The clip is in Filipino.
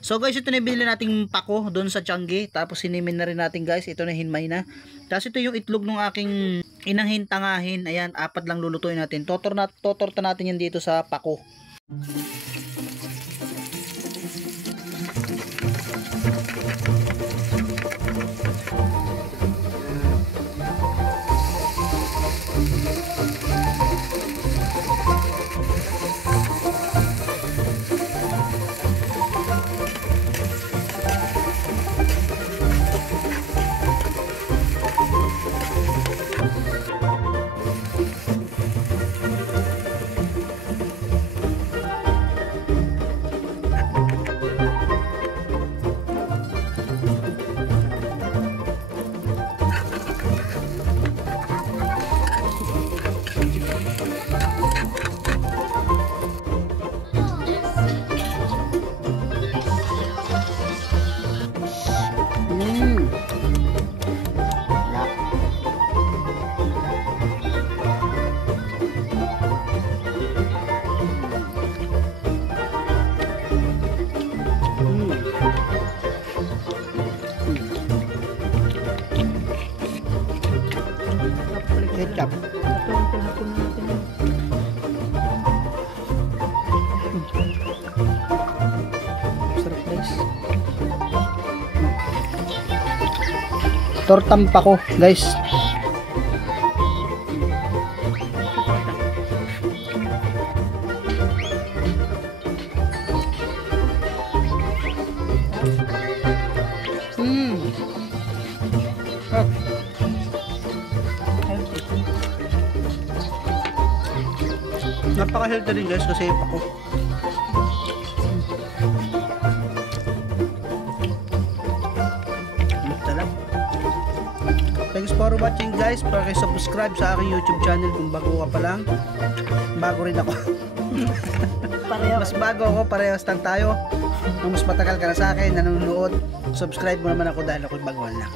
So guys, ito na binili nating pako doon sa Changi. Tapos sinimin na rin natin guys. Ito na hinmay na. Tapos ito yung itlog ng aking inanghin tangahin. Ayan, 4 lang lulutuin natin. Totorta natin yan dito sa pako. Ketchup. Sarap guys. Tortang pako guys. Napaka-healthy rin guys kasi pako. Thanks for watching guys. Paki-subscribe sa aking YouTube channel kung bago ka pa lang. Bago rin ako. Mas bago ako, parehas lang tayo. Kung mas matagal ka na sa akin, nanonood, subscribe mo naman ako dahil ako'y baguhan lang.